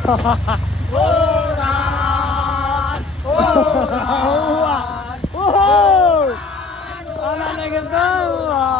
Uran, uran, oh, anak negeri tawa,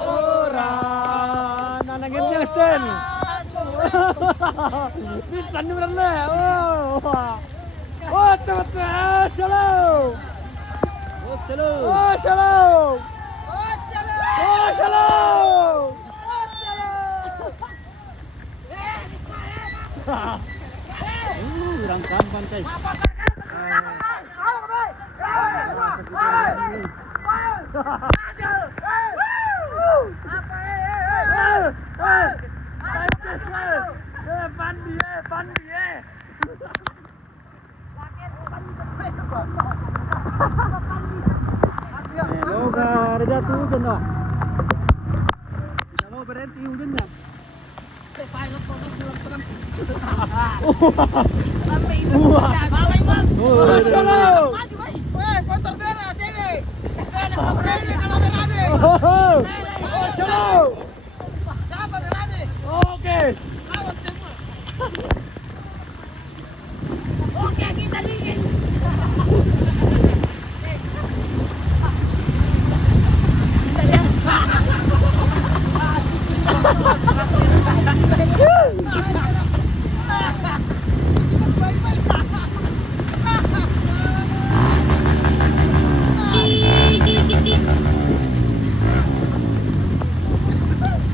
uran, anak negeri yang sten, bisa nuran le, oh, teman-teman, shalom, oh, shalom. Oh, shalom! Rangkam pantai. Ada jatuh hujan dah. Tidak mau berhenti hujannya. Oke. Oke, kita dingin.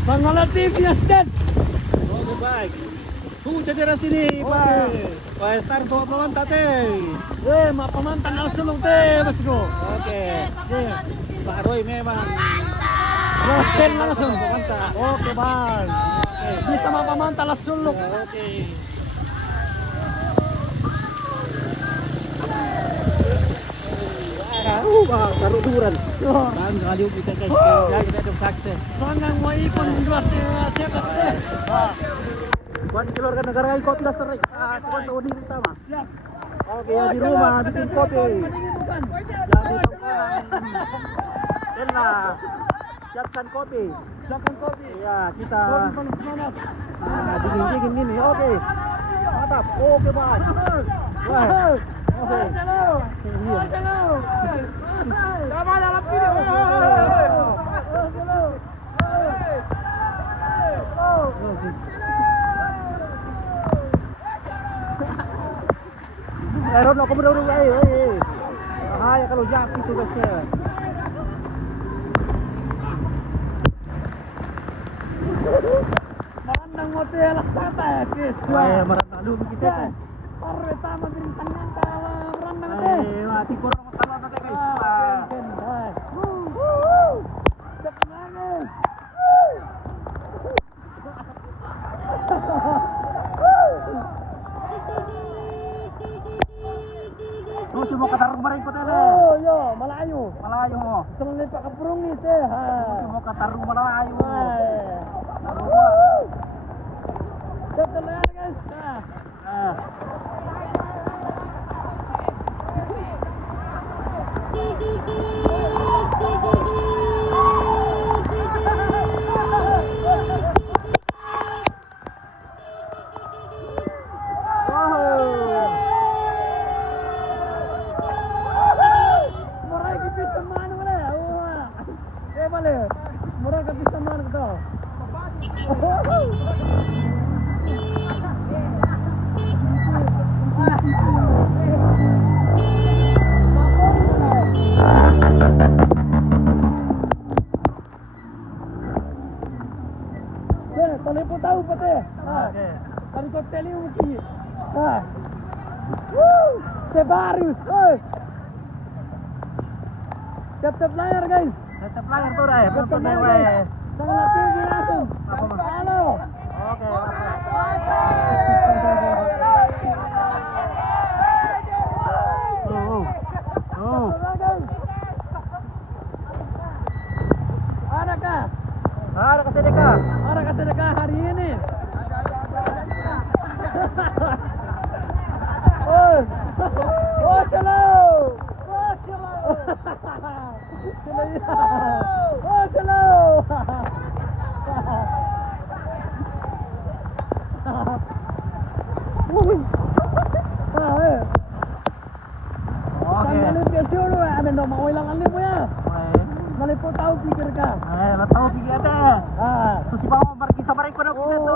Sangat latif ya, Stan. Oke, baik. Tunggu cedera sini, Pak. Pak, tar bawa pemantat, Mak pemantan langsung teh, bosku. Oke. Pak Roy memang. Stan langsung. Pemantat. Oke, Bang. Bisa mak pemantan langsung lu. Oke. Bang, taruh duran. Bang, kali kita guys. Ya, kita ada sakit. Sangang mau ikon dua sekas teh. Buat keluarga negara ikut tidak serik. Sebuah tahun ini pertama. Siap. Oke, yang di rumah bikin kopi. Yang di tongkrongan. Tela. Siapkan kopi. Siapkan kopi. Ya, kita Kopi panas-panas. dingin-dingin gini. Oke. Mantap. Oke, Bang. Wah. Oke. Sama dalam video. Ron, aku berdua bahaya kalau jatuh tugasnya. Marandang motel kata ya, Kis. Marandang dulu kita. Parwe tama bintangnya kala marandang teh. Mati kurang masalah nanti guys. Cek nangis. Terus mau ke Tarung Maring Kota Oh, yo, Malayu. Malayu mo. Teman lepak keprung nih teh. Terus mau ke Tarung Malayu. Cek teler guys. Talipo tahu pate. Tadi koktel ini mungkin. Sebarius. Tetap layar guys. Tetap layar tuh deh. Tetap layar. Sangat tinggi langsung. Halo. Oke. Adakah? Ada ke sedekah. Ada sedekah hari ini. Oh, oh, shalom. Oh, shalom. Oh, shalom. Latau pikir ada. Ah. Susi bawa Markisa mereka dah kita tu.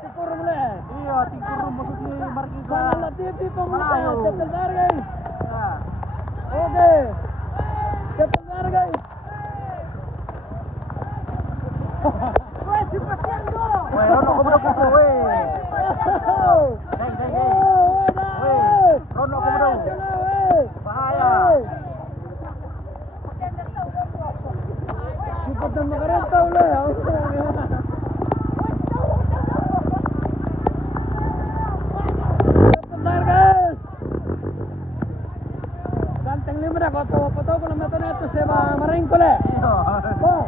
Tikur mulai. Iya, tingkur rumah Susi Markisa. Sana latihan pun mulai. Malayo. Captain Dar guys. Ya. Oke. Captain Dar guys. Woi, cepatnya go. Weh, Rono kau berapa tu? Weh. Deng. Weh, Rono kau berapa? Bahaya. Cepat dan makarenta boleh. Benar guys. Ganteng lima dah kau tahu kilometer itu saya maring kau leh. Iya. Oh.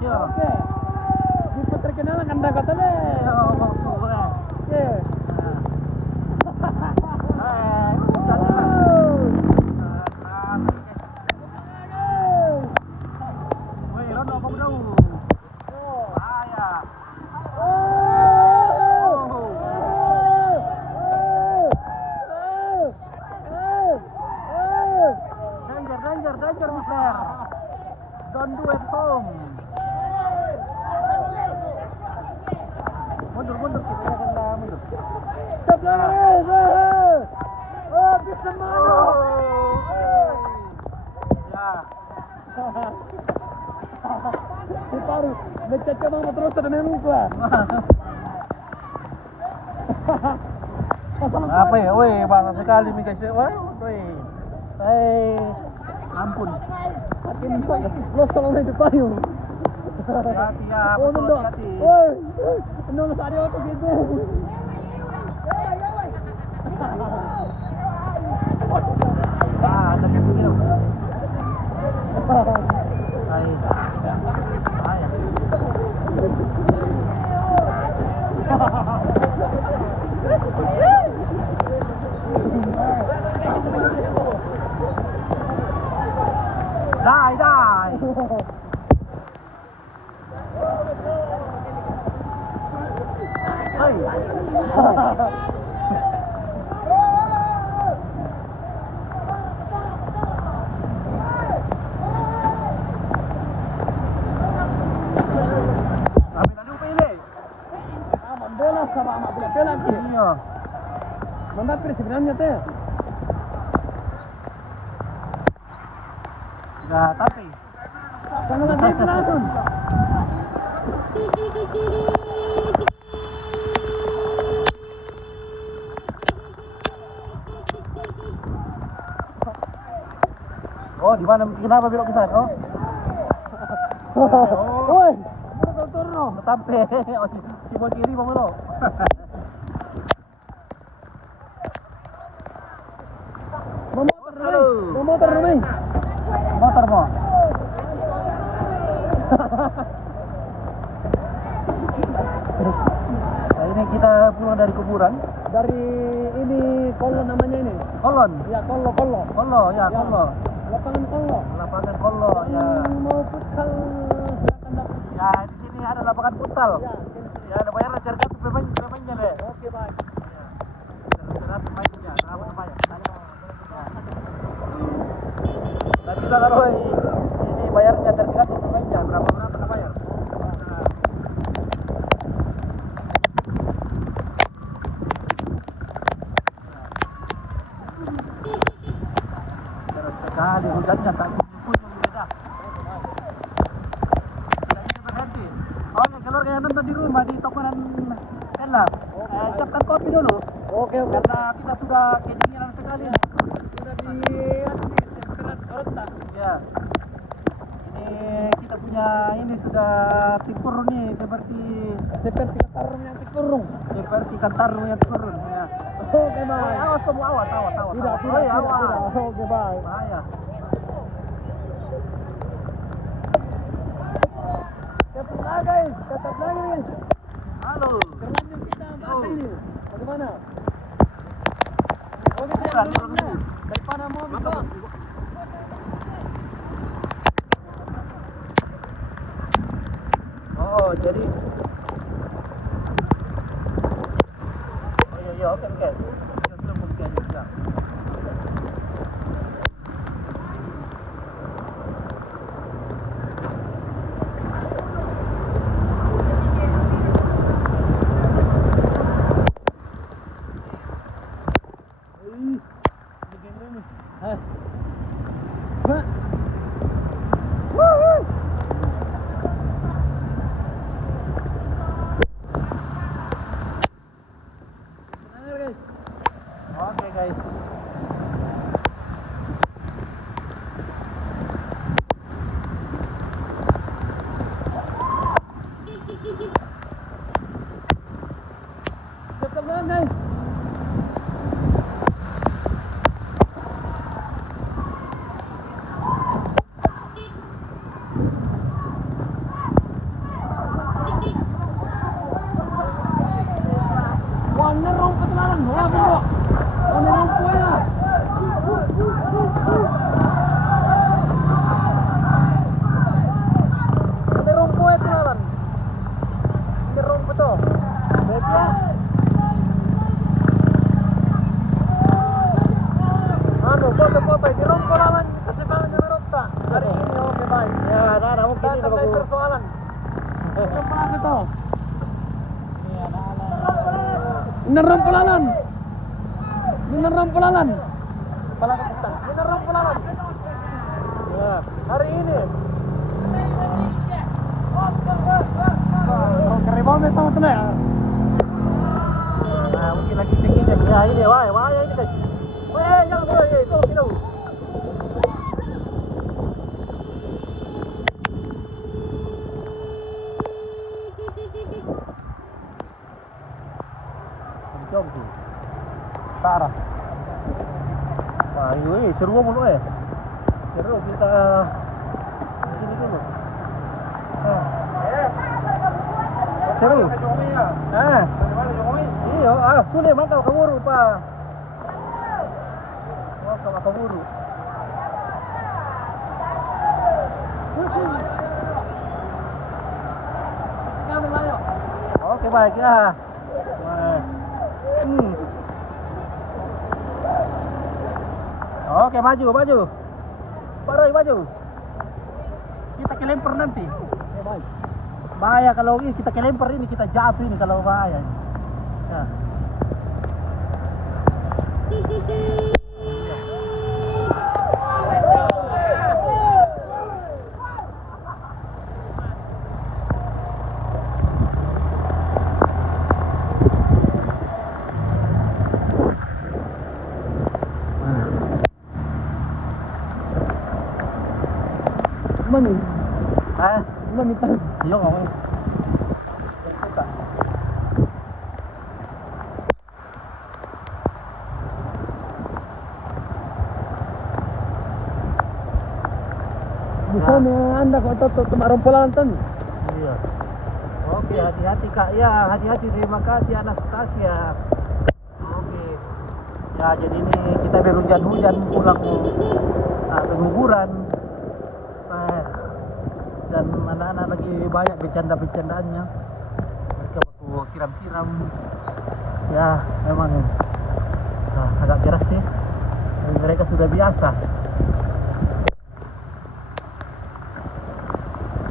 Iya. Oke. Di terkenal kan dah kata leh. Iya, boleh. Oke. Danger, Mister. Don't do at home. Mundur kita akan mundur. Sebelah oh bisa mana? Ya. Di paru, mencecah mau terus ada menu gua. Apa ya? Woi, bangga sekali nih guys. Woi. Ampun. Makin lo selalu di payung. Hati ya, Oh, betul no. hati. Woi, nol sari aku gitu. Ada yang begini. Hai. Hai. Die. Hey. Membela sama anak bela dia. Iya. Mendapir sebenarnya teh. Ya, tapi Jangan lagi langsung. oh, di mana? Kenapa belok ke sana? Woi, mana turun? Sampai oh, si mau kiri mau belok. Motor Rumi. Motor mau. Nah, ini kita pulang dari kuburan. Dari ini Kolo namanya ini. Kolon. Ya Kolo. Kolo, ya, Kolo. Lapangan Kolo. Lapangan Kolo, ya. Mau futsal silakan dapat. Ya, di sini ada lapangan futsal. Ya, Ya, ada bayar harga tuh pemainnya deh. oke baik. Berapa pemainnya? Berapa bayar? Dan kita taruh ini bayarnya tergantung pemainnya berapa bayar. Terus sekali hujannya tak kunjung beda. Tidak bisa berhenti. Oh, ya, kalau kayak nonton di rumah di toko dan tenda, siapkan kopi dulu. Oke. Karena kita sudah kedinginan sekali. Sudah di temperat otak. Ya. Ini kita punya ini sudah tikur nih seperti Katarung yang dikurung. seperti kantarung yang turun ya. Oke baik. Awas kamu awas. Tidak. Awas. Oke baik. Bahaya. Tetap lagi guys. Halo. Kerjanya kita bahas ini. Bagaimana? Oke, Turun dulu. daripada mau buka. Oh, jadi iya, oke. Kita mungkin ya. Apa to? Ini anak-anak. Beneran pelalan. Beneran pelalan. Pelalan kita. Beneran pelalan. Ya, hari ini. Kere banget sama tenan. Nah, mungkin lagi cekik ya ini, wah ini guys. Wah, yang bro, itu. Jom tu. Parah. Wah, ini seru mulu Seru kita ini dulu. Seru. Iya, sulit mantap kaburu pa. Mantap kaburu. Oke baik ya. Oke maju. Paroi maju. Kita kelempar nanti. Baik. Bahaya kalau ini kita kelempar ini kita jatuh ini kalau bahaya. Ya. Mana? Mana tahu? Iya ngomong. Di sana Anda kok tutup tempat rompolan tan? Iya. Oke, hati-hati Kak. Ya, hati-hati. Terima kasih Anastasia. Oke. Ya, jadi ini kita berhujan-hujan pulang keguguran. Dan anak-anak lagi banyak bercanda-bercandaannya. Mereka waktu siram-siram. Ya, memang agak keras sih. Dan mereka sudah biasa.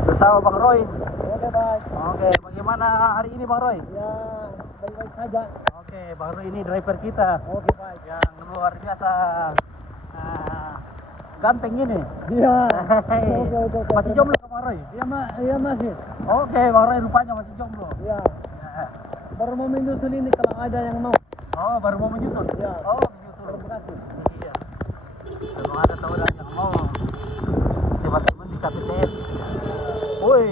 Bersama Bang Roy. Oke baik. Oke, bagaimana hari ini Bang Roy? Ya baik-baik saja. Oke, Bang Roy ini driver kita. Oke baik. Yang luar biasa ganteng ini. Iya. Oke. Masih jomblo ke Bang Roy? Iya masih. Oke, Bang Roy rupanya masih jomblo. Iya. Ya. Baru mau menyusul ini kalau ada yang mau. Oh, baru mau menyusul? Iya. Oh, menyusul. Terima kasih. Iya. Kalau ada tawaran yang mau tiba-tiba di KPTS. Woi.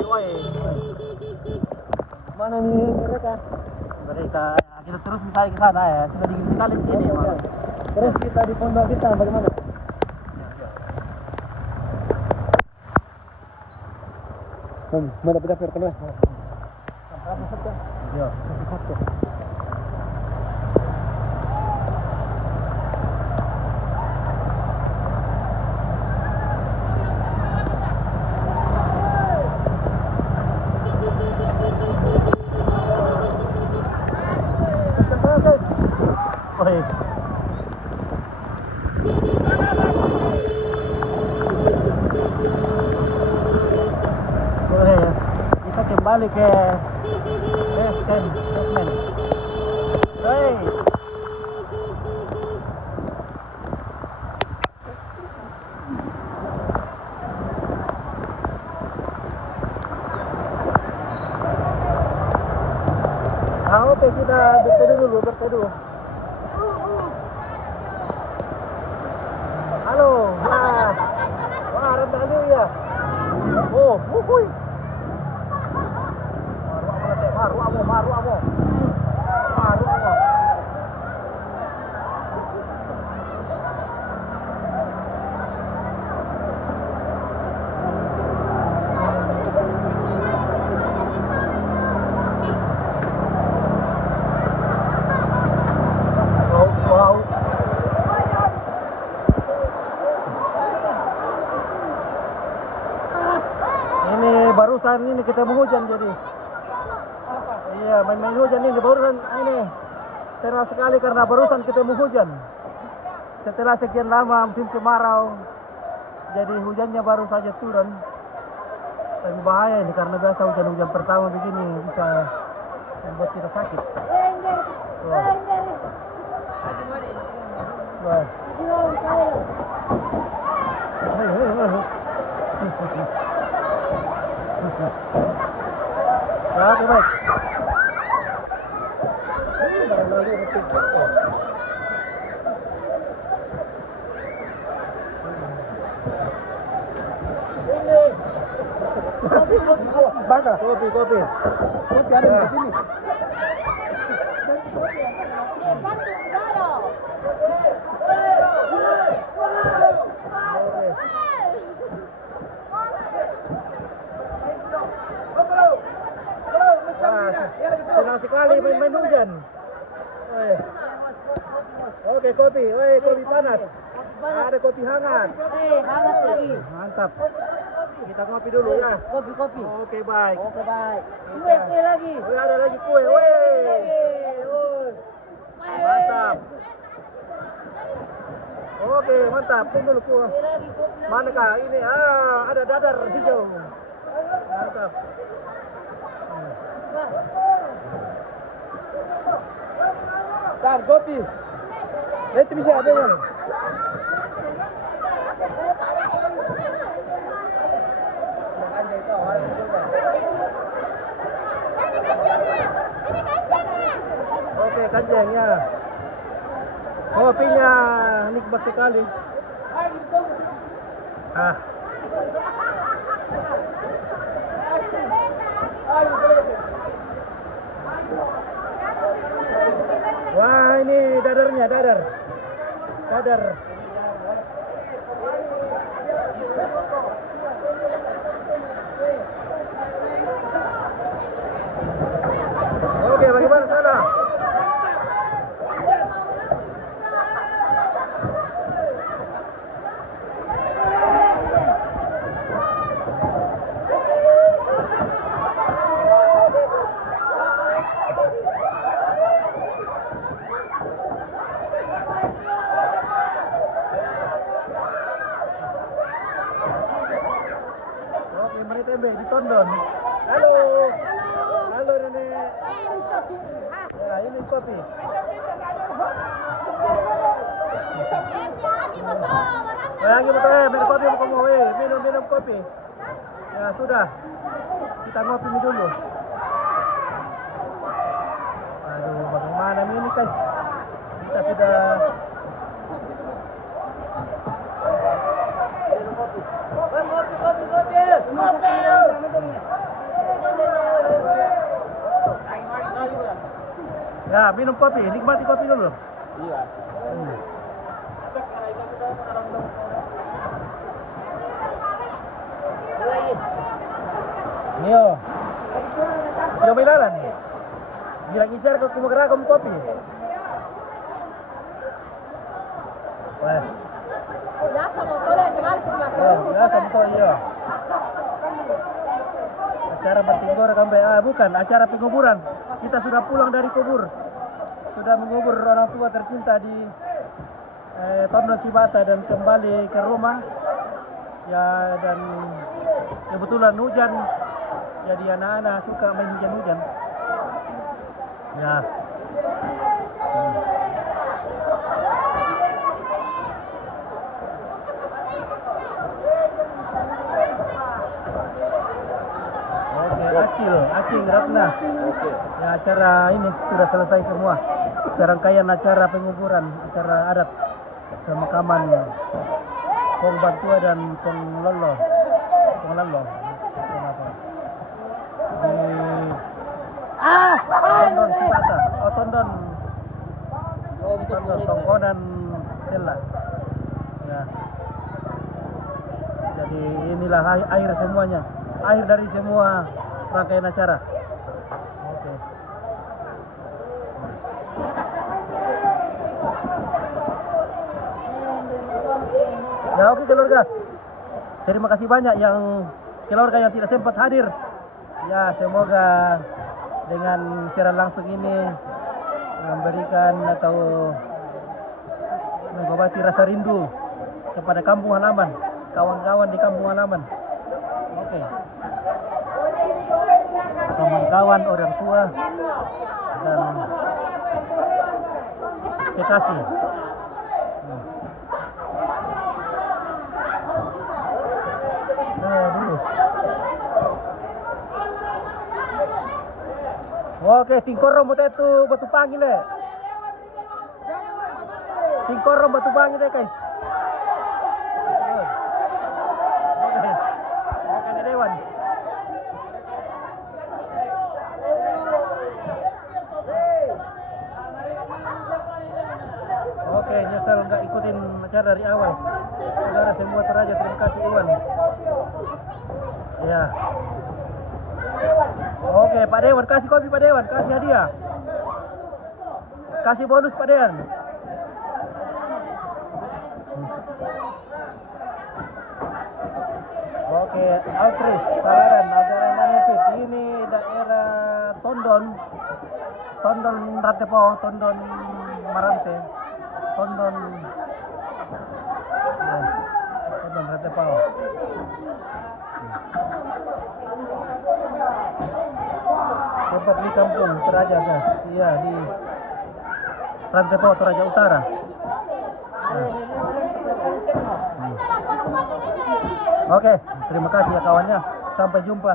Mana nih mereka? Mereka kita terus mencari ke sana ya. Sudah dingin sekali di sini. Oke. Terus kita di pondok kita bagaimana? Mana beda per kenal? Iya. Oi. Boleh ya. Kita kembali ke basement. Hei. Oke, kita berteduh. Halo, wah rendah dulu ya. Oh, wuhui. Maru amo. Wow. Ini barusan ini ketemu hujan jadi. Iya, main-main hujan ini barusan ini. Senang sekali karena barusan ketemu hujan. Setelah sekian lama musim kemarau, jadi hujannya baru saja turun. Tapi bahaya ini karena biasa hujan-hujan pertama begini bisa membuat kita sakit. Wah. Wah. Ya, oke baik. Basah. Kopi. Kopi ada di sini. Senang sekali main hujan. Oke, kopi. Kopi panas. Ada kopi hangat. Hangat lagi. Mantap. Kita ngopi dulu ya. Kopi. Oke, baik. Kue lagi. Ada lagi kue. Mantap. Oke, mantap. Tunggu dulu kue. Manakah ini? Ada dadar hijau. Mantap. Tar, kopi. Itu bisa ada kan? Oke, kanjeng ya. Kopinya nikmat sekali. Wah, ini dadarnya, dadar. Oke, bagaimana sana? Oke, mereka di Tondon. Halo Nenek. Ya, ini kopi. Lagi betul, minum kopi mau kamu, minum kopi. Ya sudah, kita ngopi dulu. Aduh, bagaimana ini guys? Kita sudah. Ya, minum kopi, nikmati kopi dulu. Iya. Nio. Yo milalan. Bilang isar ke kumagarakom kopi. Wah. Ya, iya. Acara bertinggor sampai bukan acara penguburan. Kita sudah pulang dari kubur. Sudah mengubur orang tua tercinta di Tondon Cibata dan kembali ke rumah. Ya, dan kebetulan hujan. Jadi anak-anak suka main hujan-hujan. Ya. Acil Ratna. Oke. Ya, acara ini sudah selesai semua. Serangkaian acara penguburan, acara adat pemakaman Pong Bantua dan Pong Lolo. Di Tondon Cibata. Tondon. Tongkonan Sela. Ya. Jadi inilah akhir semuanya. Akhir dari semua rangkaian acara. Oke. Ya, oke keluarga. Terima kasih banyak yang keluarga yang tidak sempat hadir. Ya, semoga dengan siaran langsung ini memberikan atau mengobati rasa rindu kepada kampung halaman, kawan-kawan di kampung halaman. Oke. kawan orang tua dan kekasih. Dulu. Oke, tingkorong buat itu batu panggil deh. Tingkorong batu panggil deh guys. Oke, oke dewan. Oke, nyesel nggak ikutin acara dari awal. Saudara semua Toraja, terima kasih Iwan. Ya. Oke, Pak Dewan, kasih kopi Pak Dewan, kasih hadiah. Kasih bonus Pak Dewan. Oke, Altris, Salaran, Aldara Manipit. Ini daerah Tondon. Tondon Ratepo, Tondon Marante. Tondon. Ya, Tondon Ratepo. Tempat di kampung Toraja kan? Iya, di Rantepo Toraja Utara. Nah. Oke, terima kasih ya kawannya. Sampai jumpa.